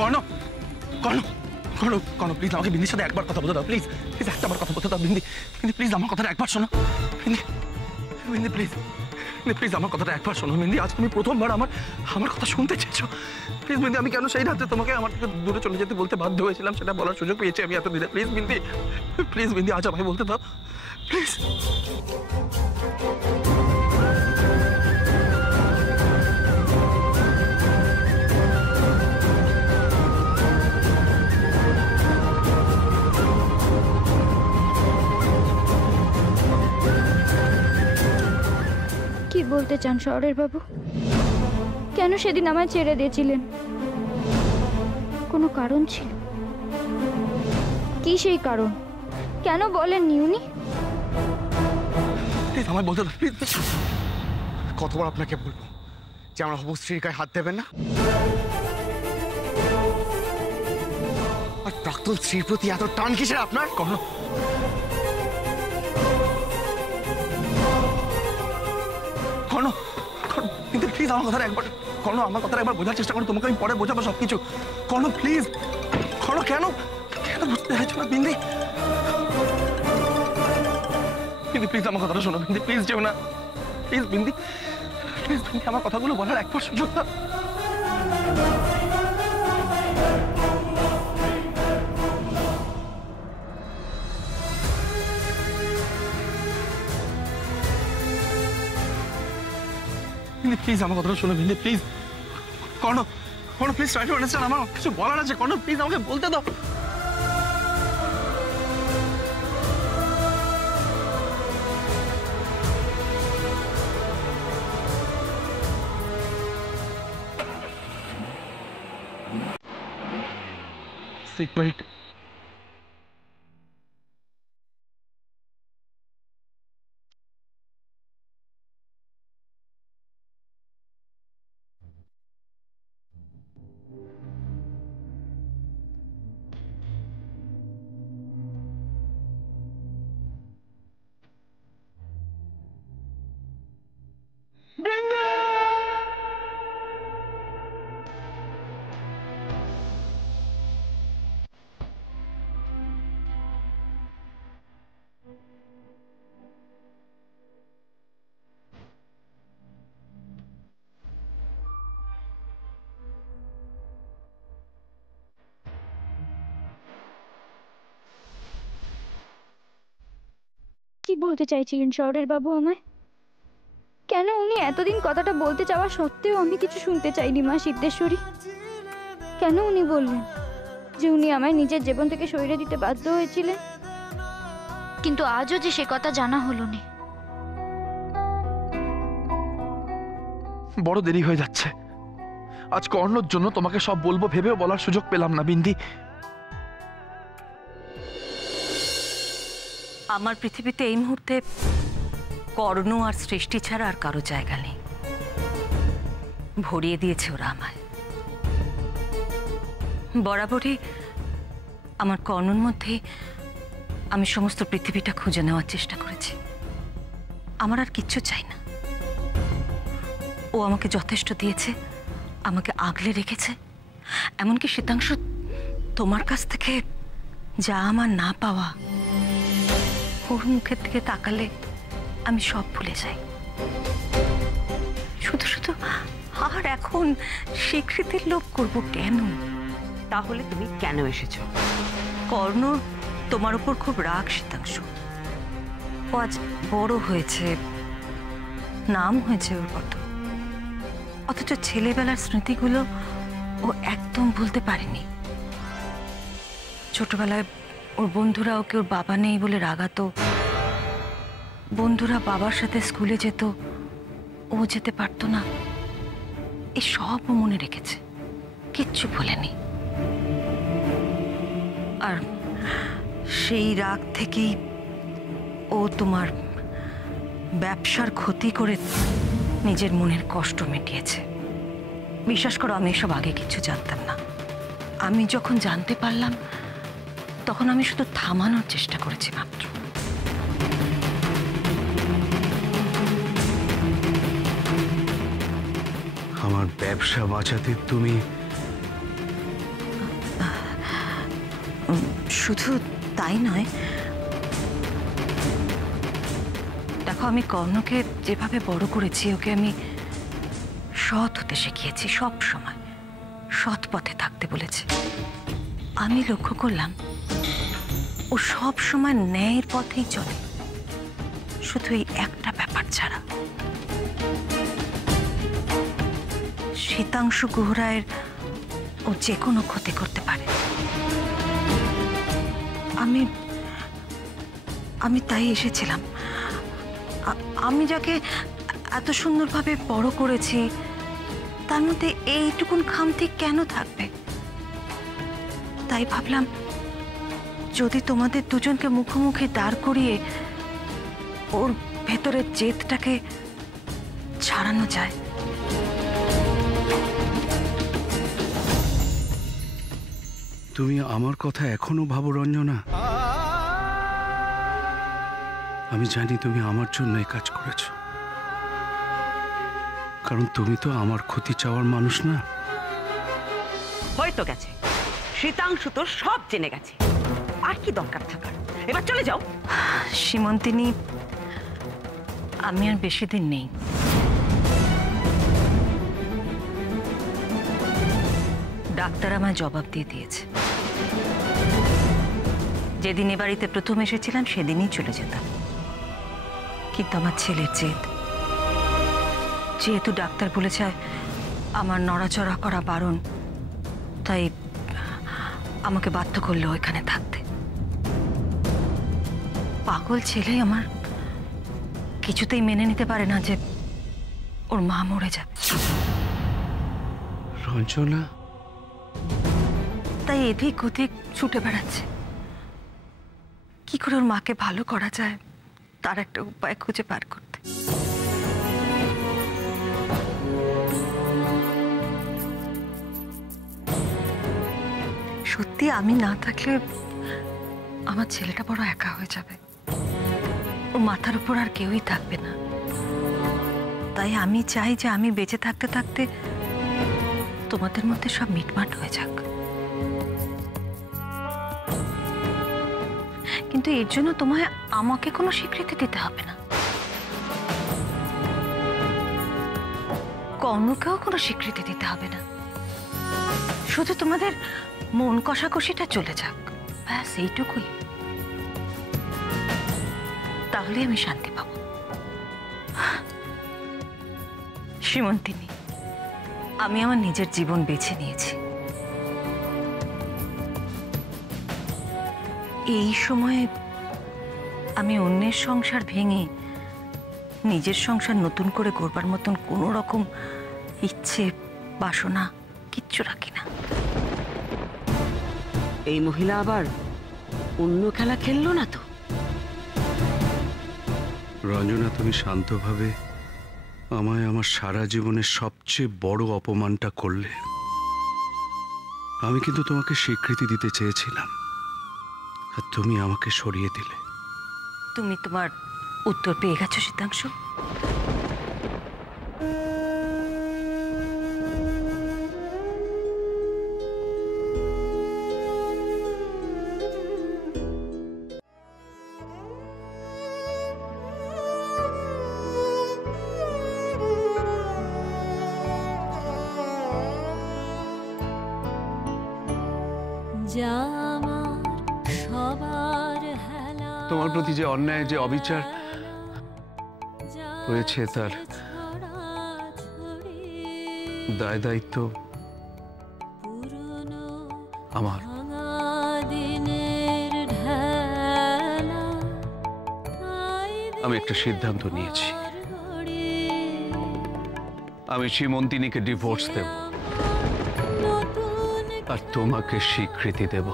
কর্ণ কর্ণ কর্ণ Karna please আমাকে বিন্দির সাথে একবার কথা বলতে দাও, প্লিজ প্লিজ একটা বার কথা বলতে দাও বিন্দি। বিন্দি প্লিজ আমার কথাটা একবার শোনো বিন্দি। বিন্দি প্লিজ প্লিজ আমার কথাটা একবার শোনো বিন্দি। আজ তুমি প্রথমবার আমার কথা শুনতে চেয়েছো। প্লিজ বিন্দি, আমি কেন সেই রাতে তোমাকে আমার থেকে দূরে চলে যেতে বলতে বাধ্য হয়েছিলাম সেটা বলার সুযোগ পেয়েছি আমি এতদিনে। প্লিজ বিন্দি, প্লিজ বিন্দি আজ আমাকে বলতে দাও প্লিজ। কি বলতে চান শহরের বাবু? কেন সেদিন আমায় ছেড়ে দিয়েছিলেন? কোনো কারণ ছিল? কি সেই কারণ? কেন বলেননি উনি? প্লিজ আমায় বলতে দাও প্লিজ। কতবার আপনাকে বলবো যে আমার হবু স্ত্রীর গায়ে হাত দেবেন না? আর প্রাক্তন স্ত্রীর প্রতি এত টান কিসের আপনার? কর্ণ কর্ণ কিন্তু প্লিজ আমার কথাটা একবার, কর্ণ আমার কথাটা একবার বোঝার চেষ্টা করো। তোমাকে আমি পরে বোঝাবো সবকিছু। কর্ণ প্লিজ, কর্ণ কেন কেন বুঝতে চাইছো না বিন্দি? বিন্দি প্লিজ আমার কথাটা শোনো বিন্দি, প্লিজ যেও না প্লিজ বিন্দি, প্লিজ বিন্দি আমার কথাগুলো বলার একবার সুযোগ দাও। প্লিজ আমার কথাটা শোনো Bindi, please. Karna Karna please try to understand, আমার কিছু বলার আছে। কর্ণ প্লিজ আমাকে বলতে দাও। Seat belt. কি বলতে চাইছিলেন শহরের বাবু আমায়? কেন উনি এতদিন কথাটা বলতে চাওয়া সত্ত্বেও আমি কিছু শুনতে চাইনি মা সিদ্ধেশ্বরী? কেন উনি বললেন যে উনি আমায় নিজের জীবন থেকে সরিয়ে দিতে বাধ্য হয়েছিলেন? কিন্তু আজও যে সে কথা জানা হলো না। বড় দেরি হয়ে যাচ্ছে। আজ কর্ণর জন্য তোমাকে সব বলবো ভেবেও বলার সুযোগ পেলাম না বিন্দি। আমার পৃথিবীতে এই মুহূর্তে কর্ণ আর সৃষ্টি ছাড়া আর কারো জায়গা নেই। ভরিয়ে দিয়েছে ওরা আমায়। বরাবরই আমার কর্ণর মধ্যে আমি সমস্ত পৃথিবীটা খুঁজে নেওয়ার চেষ্টা করেছি। আমার আর কিচ্ছু চাই না। ও আমাকে যথেষ্ট দিয়েছে, আমাকে আগলে রেখেছে। এমনকি শীতাংশু, তোমার কাছ থেকে যা আমার না পাওয়া, ওর মুখের দিকে তাকালে আমি সব ভুলে যাই। শুধু শুধু আর এখন স্বীকৃতির লোভ করব কেন? তাহলে তুমি কেন এসেছো? কর্ণ তোমার উপর খুব রাগ শীতাংশু। ও আজ বড় হয়েছে, নাম হয়েছে ওর কত, অথচ ছেলেবেলার স্মৃতিগুলো ও একদম ভুলতে পারেনি। ছোটবেলায় ওর বন্ধুরা ওকে ওর বাবা নেই বলে রাগাতো। বন্ধুরা বাবার সাথে স্কুলে যেত, ও যেতে পারতো না। এই সব ও মনে রেখেছে, কিচ্ছু ভুলেনি। আর সেই রাগ থেকেই ও তোমার ব্যবসার ক্ষতি করে নিজের মনের কষ্ট মিটিয়েছে। বিশ্বাস করো, আমি এসব আগে কিছু জানতাম না। আমি যখন জানতে পারলাম তখন আমি শুধু থামানোর চেষ্টা করেছি মাত্র। আমার ব্যবসা বাঁচাতে তুমি শুধু তাই নয়, দেখো আমি কর্ণকে যেভাবে বড় করেছি, ওকে আমি সৎ হতে শিখিয়েছি, সব সময় সৎ পথে থাকতে বলেছি। আমি লক্ষ্য করলাম ও সব সময় ন্যায়ের পথেই চলে, শুধু এই একটা ব্যাপার ছাড়া। শীতাংশু গুহরায়ের ও যে কোনো ক্ষতি করতে পারে। আমি আমি তাই এসেছিলাম। আমি যাকে এত সুন্দরভাবে বড় করেছি, তার মধ্যে এইটুকুন খামতি কেন থাকবে? তাই ভাবলাম যদি তোমাদের দুজনকে মুখোমুখি দাঁড় করিয়ে ওর ভেতরের জেদটাকে ছাড়ানো যায়। তুমি আমার কথা এখনো ভাবো রঞ্জনা? আমি জানি তুমি আমার জন্য এই কাজ করেছ, কারণ তুমি তো আমার ক্ষতি চাওয়ার মানুষ না। হয়তো গেছে, শীতাংশু তো সব জেনে গেছে, আর কি দরকার থাকার? এবার চলে যাও। সীমন্তিনী, আমি আর বেশি দিন নেই। ডাক্তার আমায় জবাব দিয়ে দিয়েছে। যেদিন এ বাড়িতে প্রথম এসেছিলাম সেদিনই চলে যেতাম, কিন্তু আমার ছেলের জেদ, যেহেতু ডাক্তার বলেছে আমার নড়াচড়া করা বারণ, তাই আমাকে বাধ্য করলো এখানে থাকতে। পাগল ছেলে আমার কিছুতেই মেনে নিতে পারে না যে ওর মা মরে যাবে। রঞ্জনা, তাই এদিক ওদিক ছুটে বেড়াচ্ছে, কি করে ওর মাকে ভালো করা যায় তার একটা উপায় খুঁজে বার করতে। সত্যি আমি না থাকলে আমার ছেলেটা বড় একা হয়ে যাবে, ওর মাথার উপর আর কেউই থাকবে না। তাই আমি চাই যে আমি বেঁচে থাকতে থাকতে তোমাদের মধ্যে সব মিটমাট হয়ে যাক। কিন্তু এর জন্য তোমায় আমাকে কোনো স্বীকৃতি দিতে হবে না, কর্ণকেও কোনো স্বীকৃতি দিতে হবে না। শুধু তোমাদের মন কষাকষিটা চলে যাক, ব্যাস এইটুকুই। তাহলে আমি শান্তি পাবো। সীমন্তিনী, আমি আমার নিজের জীবন বেছে নিয়েছি। এই সময়ে আমি অন্যের সংসার ভেঙে নিজের সংসার নতুন করে গড়বার মতন কোনো রকম ইচ্ছে বাসনা কিচ্ছু রাখি না। এই মহিলা আবার অন্য খেলা খেললো না তো? রঞ্জনা, তুমি শান্তভাবে আমায় আমার সারা জীবনের সবচেয়ে বড় অপমানটা করলে। আমি কিন্তু তোমাকে স্বীকৃতি দিতে চেয়েছিলাম, আর তুমি আমাকে সরিয়ে দিলে। তুমি তোমার উত্তর পেয়ে গেছো শীতাংশু। তোমার প্রতি যে অন্যায়, যে অবিচার হয়েছে, তার দায় দায়িত্ব আমার। আমি একটা সিদ্ধান্ত নিয়েছি, আমি সীমন্তিনীকে ডিভোর্স দেব আর তোমাকে স্বীকৃতি দেব।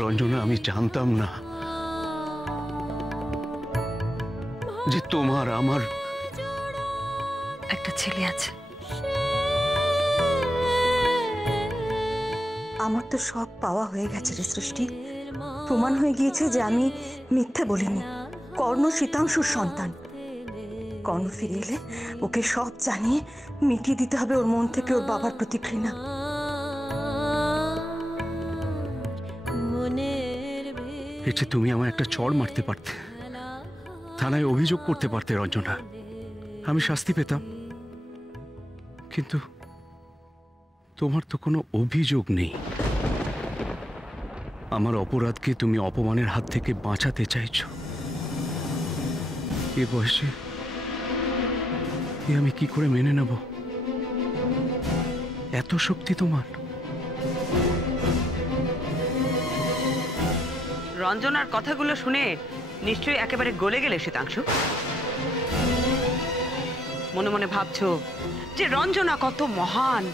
রঞ্জনা, আমি জানতাম না যে তোমার আমার একটা ছেলে আছে। আমার তো সব পাওয়া হয়ে গেছে রে সৃষ্টি। প্রমাণ হয়ে গিয়েছে যে আমি মিথ্যে বলিনি। কর্ণ শীতাংশুর সন্তান, কর্ণ ফিরে এলে ওকে সব জানিয়ে মিটিয়ে দিতে হবে ওর মন থেকে ওর বাবার প্রতি ঘৃণা। এর চেয়ে তুমি আমায় একটা চড় মারতে পারতে, থানায় অভিযোগ করতে পারতে রঞ্জনা, আমি শাস্তি পেতাম। কিন্তু তোমার তো কোনো অভিযোগ নেই। আমার অপরাধকে তুমি অপমানের হাত থেকে বাঁচাতে চাইছো। এ বয়সে আমি কি করে মেনে নেব? এত শক্তি তোমার? রঞ্জনার কথাগুলো শুনে নিশ্চয়ই একেবারে গলে গেলে শীতাংশু। মনে মনে ভাবছো যে রঞ্জনা কত মহান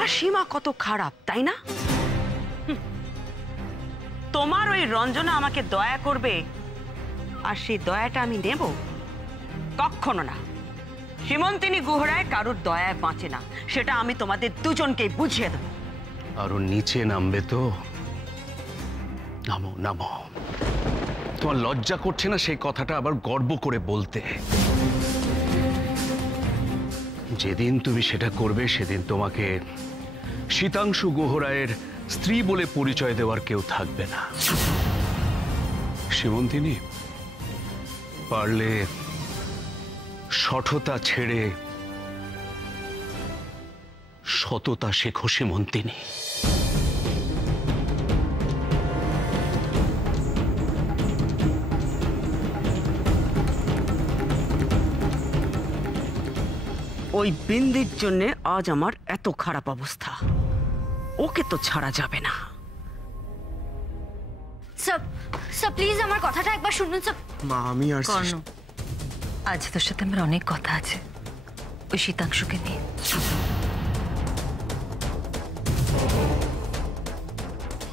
আর সীমা কত খারাপ, তাই না? তোমার ওই রঞ্জনা আমাকে দয়া করবে আর সেই দয়াটা আমি নেব? কখনো না। সীমন্তিনী গুহরায় কারোর দয়ায় বাঁচে না, সেটা আমি তোমাদের দুজনকে বুঝিয়ে দেব। আরো নিচে নামবে তো? নামো নামো। তোমার লজ্জা করছে না সেই কথাটা আবার গর্ব করে বলতে? যেদিন তুমি সেটা করবে সেদিন তোমাকে শীতাংশু গুহরায়ের স্ত্রী বলে পরিচয় দেওয়ার কেউ থাকবে না। সীমন্তিনী, পারলে শঠতা ছেড়ে সততা শেখো সীমন্তিনী। ওই বিন্দির জন্য আজ আমার এত খারাপ অবস্থা। ওকে তো ছাড়া যাবে না। স্যার স্যার প্লিজ আমার কথাটা একবার শুনুন স্যার। মা আমি আর কর্ণ, আজ তোর সাথে আমার অনেক কথা আছে ওই শীতাংশুকে নিয়ে।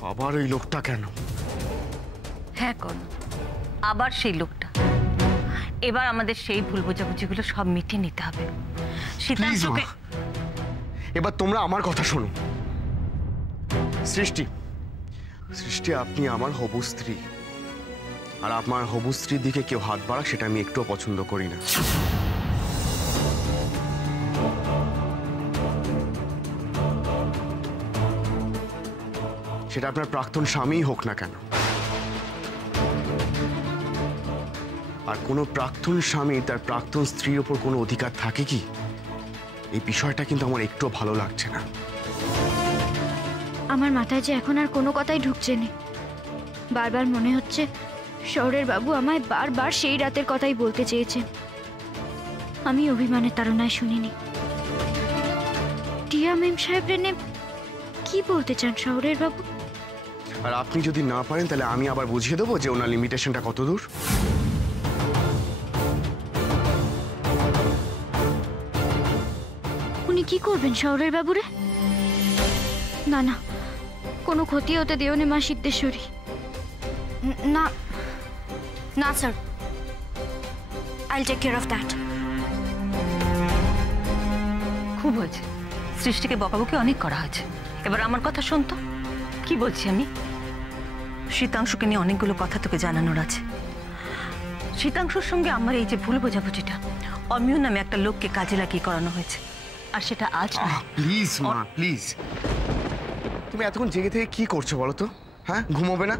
আবার ওই লোকটা কেন? হ্যাঁ কর্ণ, আবার সেই লোকটা। এবার আমাদের সেই ভুল বোঝাবুঝিগুলো সব মিটিয়ে নিতে হবে। শীতাংশুকে এবার তোমরা আমার কথা শোনো। সৃষ্টি, সৃষ্টি আপনি আমার হবু স্ত্রী, আর আপনার হবু স্ত্রীর দিকে কেউ হাত বাড়াক সেটা আমি একটুও পছন্দ করি না। সেটা আপনার প্রাক্তন স্বামীই হোক না কেন। আর কোনো প্রাক্তন স্বামী তার প্রাক্তন স্ত্রীর ওপর কোনো অধিকার থাকে কি? এই বিষয়টা কিন্তু আমার একটু ভালো লাগছে না। আমার মাথায় যে এখন আর কোনো কথাই ঢুকছে না। বারবার মনে হচ্ছে শহরের বাবু আমায় বারবার সেই রাতের কথাই বলতে চেয়েছেন। আমি অভিমানের তাড়নায় শুনিনি। টিয়া মেম সাহেব রেনে কি বলতে চান শহরের বাবু? আর আপনি যদি না পারেন তাহলে আমি আবার বুঝিয়ে দেবো যে ওনার লিমিটেশনটা কত দূর। উনি কি করবেন শহরের বাবুরে? না না, কোনো ক্ষতি হতে দিও না মা সিদ্ধেশ্বরী। না না স্যার, আইল টেক কেয়ার অফ দ্যাট। খুব হয়েছে, সৃষ্টিকে বকাবকি অনেক করা হয়েছে। এবার আমার কথা শোন তো, কি বলছি আমি। শীতাংশুকে নিয়ে অনেকগুলো কথা তোকে জানানোর আছে। শীতাংশুর সঙ্গে আমার এই যে ভুল বোঝাবুঝিটা, অমিয় নামে একটা লোককে কাজে লাগিয়ে করানো হয়েছে। আর সেটা আজ না। প্লিজ মা প্লিজ, তুমি এতক্ষণ জেগে থেকে কি করছো বলো তো? হ্যাঁ, ঘুমোবে না?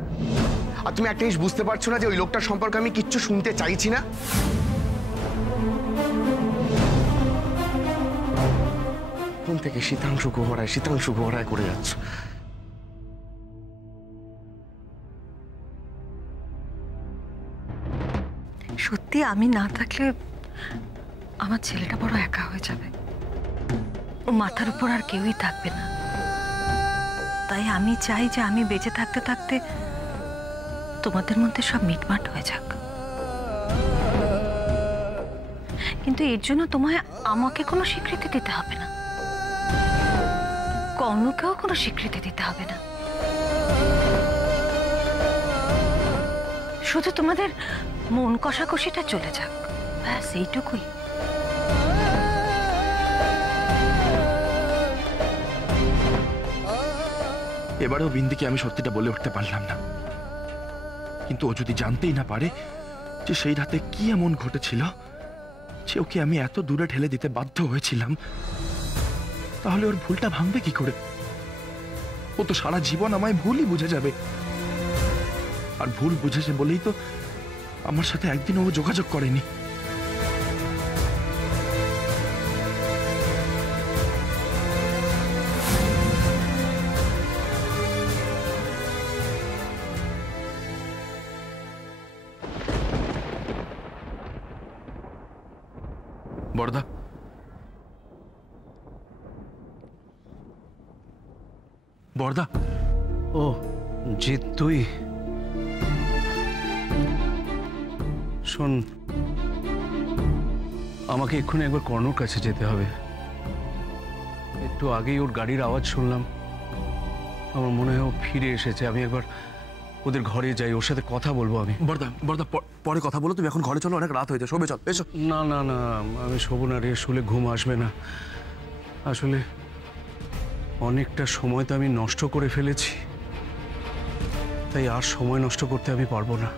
আর তুমি একটা জিনিস বুঝতে পারছো না যে ওই লোকটার সম্পর্কে আমি কিচ্ছু শুনতে চাইছি না? কোন থেকে শীতাংশু গুহরায় করে যাচ্ছ? সত্যি আমি না থাকলে আমার ছেলেটা বড় একা হয়ে যাবে। ও মাথার উপর আর কেউই থাকবে না। তাই আমি চাই যে আমি বেঁচে থাকতে থাকতে তোমাদের মধ্যে সব মিটমাট হয়ে যাক। কিন্তু এর জন্য তোমায় আমাকে কোনো স্বীকৃতি দিতে হবে না, কর্ণকেও কোনো স্বীকৃতি দিতে হবে না। শুধু তোমাদের মন কষাকষিটা চলে যাক, ব্যাস এইটুকুই। এবারেও বিন্দিকে আমি সত্যিটা বলে উঠতে পারলাম না। কিন্তু ও যদি জানতেই না পারে যে সেই রাতে কি এমন ঘটেছিল যে ওকে আমি এত দূরে ঠেলে দিতে বাধ্য হয়েছিলাম, তাহলে ওর ভুলটা ভাঙবে কি করে? ও তো সারা জীবন আমায় ভুলই বুঝে যাবে। আর ভুল বুঝেছে বলেই তো আমার সাথে একদিন ও যোগাযোগ করেনি। বড়দা, বড়দা। ও জিৎ, তুই শোন, আমাকে এক্ষুনি একবার কর্ণর কাছে যেতে হবে। একটু আগেই ওর গাড়ির আওয়াজ শুনলাম, আমার মনে হয় ও ফিরে এসেছে। আমি একবার ওদের ঘরে যাই, ওর সাথে কথা বলবো আমি। বড়দা, বড়দা, পরে কথা বলো, তুমি এখন ঘরে চলো, অনেক রাত হয়েছে, শোবে চল, এসো। না না না, আমি শোবো না রে, শুলে ঘুম আসবে না। আসলে অনেকটা সময় তো আমি নষ্ট করে ফেলেছি, তাই আর সময় নষ্ট করতে আমি পারবো না।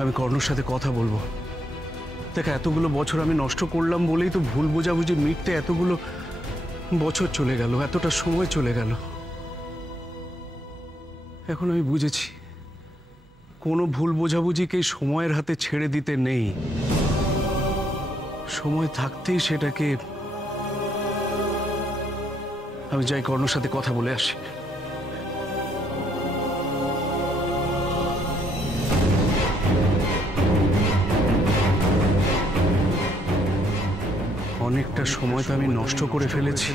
আমি কর্ণর সাথে কথা বলবো। দেখ, এতগুলো বছর আমি নষ্ট করলাম বলেই তো ভুল বোঝাবুঝি মিটতে এতগুলো বছর চলে গেল, এতটা সময় চলে গেল। এখন আমি বুঝেছি কোনো ভুল বোঝাবুঝিকে সময়ের হাতে ছেড়ে দিতে নেই। সময় থাকতেই সেটাকে। আমি যাই, কর্ণর সাথে কথা বলে আসি। অনেকটা সময় তো আমি নষ্ট করে ফেলেছি,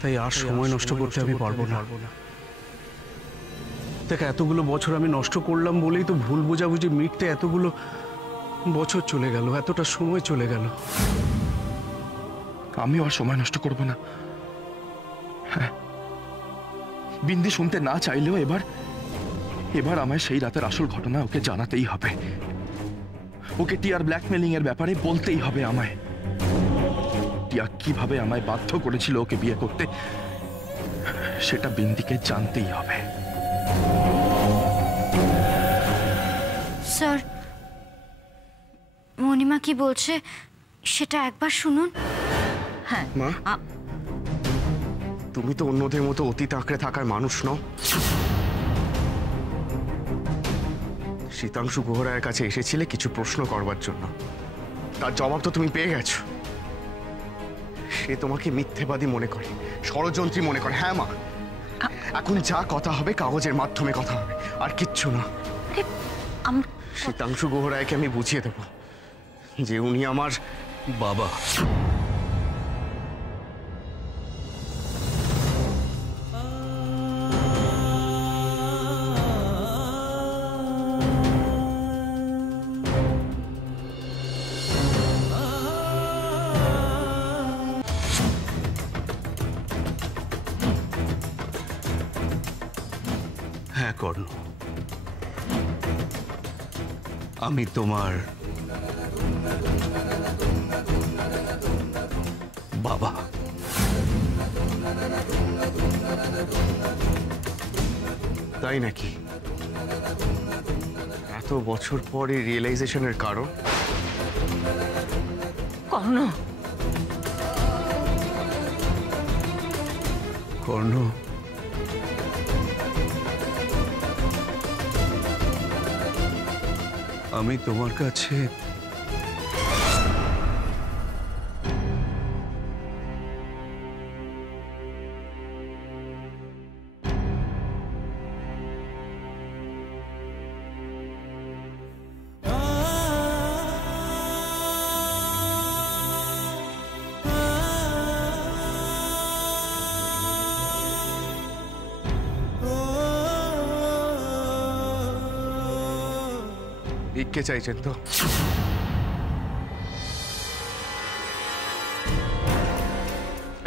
তাই আর সময় নষ্ট করতে আমি পারবো না। দেখ, এতগুলো বছর আমি নষ্ট করলাম বলেই তো ভুল বোঝাবুঝি মিটতে এতগুলো বছর চলে গেল, এতটা সময় চলে গেল। আমিও আর সময় নষ্ট করব না। হ্যাঁ, বিন্দি শুনতে না চাইলেও এবার আমায় সেই রাতের আসল ঘটনা ওকে জানাতেই হবে। ওকে টিয়ার ব্ল্যাকমেলিং এর ব্যাপারে বলতেই হবে আমায়। টিয়া কিভাবে আমায় বাধ্য করেছিল ওকে বিয়ে করতে, সেটা বিন্দিকে জানতেই হবে। স্যার, মণিমা কি বলছে সেটা একবার শুনুন। হ্যাঁ মা, তুমি তো অন্যদের মতো অতীত আঁকড়ে থাকার মানুষ নও। শীতাংশু গুহ রায়ের কাছে এসেছিলে কিছু প্রশ্ন করবার জন্য, তার জবাব তো তুমি পেয়ে গেছো। সে তোমাকে মিথ্যেবাদী মনে করে, ষড়যন্ত্রী মনে করে। হ্যাঁ মা, এখন যা কথা হবে কাগজের মাধ্যমে কথা হবে, আর কিচ্ছু না। শীতাংশু গুহ রায়কে আমি বুঝিয়ে দেব যে উনি আমার বাবা। হ্যাঁ কর্ণ, আমি তোমার বাবা। তাই নাকি? এত বছর পরে রিয়েলাইজেশনের কারণ? কর্ণ, কর্ণ, আমি তোমার কাছে ভিক্ষে চাইছেন তো?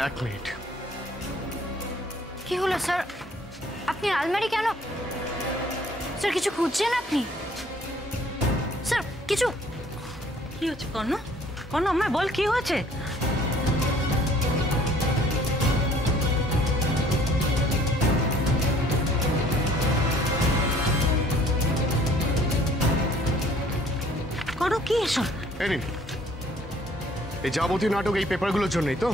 এক মিনিট। কি হলো স্যার? আপনি আলমারি কেন? স্যার কিছু খুঁজছেন আপনি? স্যার কিছু কি হচ্ছে কর্ণ? কর্ণ, আমায় বল কি হয়েছে? কর্ণ, কি এসব? এই নিন, এই যাবতীয় নাটক এই পেপারগুলোর জন্যই তো।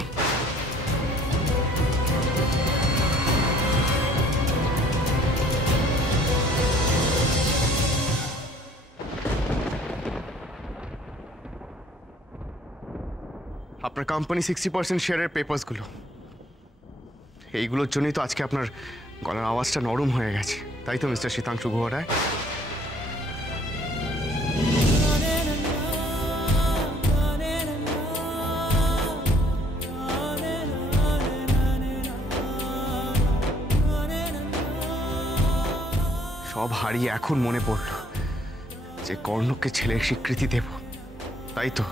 আপনার কোম্পানি 60% শেয়ারের পেপারসগুলো, এইগুলোর জন্যই তো আজকে আপনার গলার আওয়াজটা নরম হয়ে গেছে, তাই তো মিস্টার শীতাংশু গুহ রায়? সব হারিয়ে এখন মনে পড়ল যে কর্ণকে ছেলের স্বীকৃতি দেব, তাই তো?